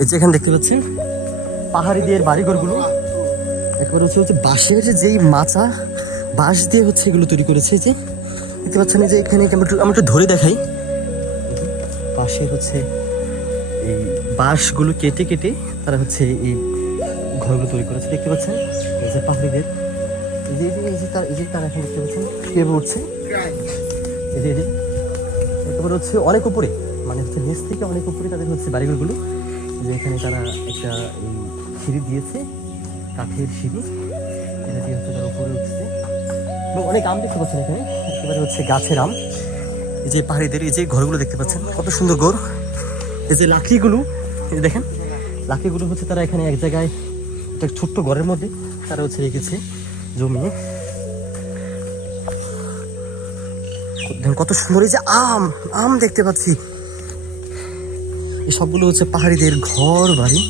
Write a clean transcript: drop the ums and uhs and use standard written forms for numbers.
এই যে এখানে দেখতে পাচ্ছেন পাহাড়িদের বাড়িঘরগুলো একেবারে হচ্ছে বাঁশের যেই মাচা, বাঁশ দিয়ে হচ্ছে এগুলো তৈরি করেছে। যে দেখতে পাচ্ছেন এই যে এখানে আমি একটু ধরে দেখাই, বাঁশের হচ্ছে এই বাঁশগুলো কেটে কেটে তারা হচ্ছে এই ঘরগুলো তৈরি করেছে। দেখতে পাচ্ছেন এই যে পাহাড়িদের এই যে তারা এখন দেখতে পাচ্ছেন কীভাবে উঠছে। এই যে একেবারে হচ্ছে অনেক উপরে, মানে হচ্ছে নিচ থেকে অনেক উপরে তাদের হচ্ছে বাড়িঘরগুলো। যে এখানে তারা একটা এই সিঁড়ি দিয়েছে, কাঠের সিঁড়ি, এটা দিয়ে হচ্ছে তারা উপরে উঠছে। এবং অনেক আম দেখতে পাচ্ছেন এখানে, একেবারে হচ্ছে গাছের আম। এই যে পাহাড়িদের এই যে ঘরগুলো দেখতে পাচ্ছেন কত সুন্দর ঘর। এই যে লাকড়িগুলো, এই যে দেখেন লাকড়িগুলো হচ্ছে তারা এখানে এক জায়গায় একটা ছোট্ট ঘরের মধ্যে তারা হচ্ছে রেখেছে জমিয়ে। দেখেন কত সুন্দর, এই যে আম আম দেখতে পাচ্ছি। এই সবগুলো হচ্ছে পাহাড়িদের ঘর বাড়ি।